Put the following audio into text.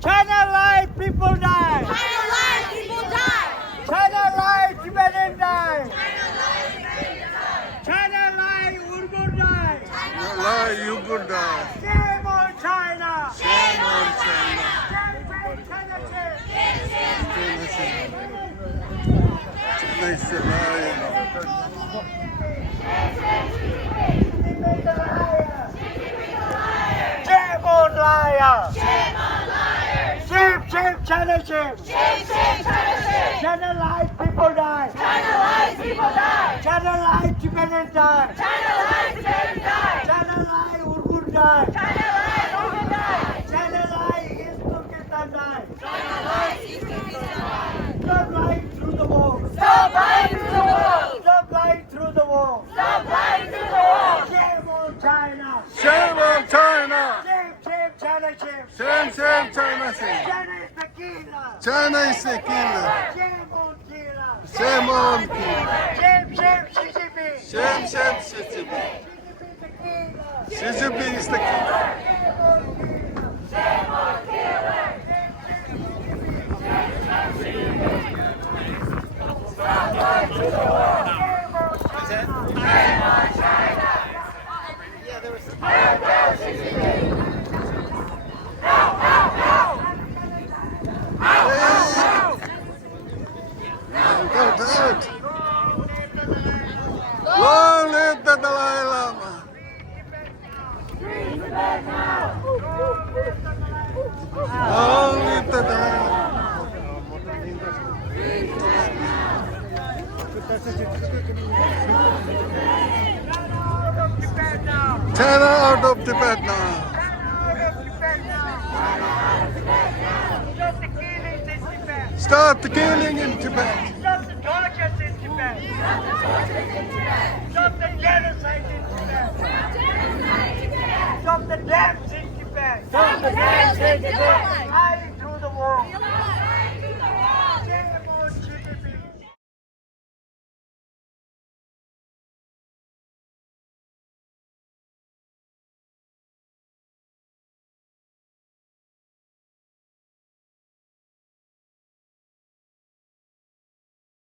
China light, people die. China light, Tibetan die. China light, Uyghur die. Lie, you good die. Shame on China. Shame on China. Neyse lie. Shame on liar. Shame, shame, China shame. China light, people die. China light, Tibetan die. China light, Uyghur die. China light, East Turkestan die. Stop lying through the wall. Stop lying through the wall. Shame on China. Shame on China. Shame, shame, China shame. Shame, shame, China shame. China is the killer. China is a killer. Shame on killer. Shame on killer. Shame, shame, Xi Jinping. Shame, shame, Xi Jinping. Xi Jinping is the killer. Out. Long live the Dalai Lama. Long live the Dalai Lama. China out of Tibet now. Stop the killing in Tibet. Stop the tortures in Tibet. Stop the genocide in Tibet. Stop the deaths in Tibet.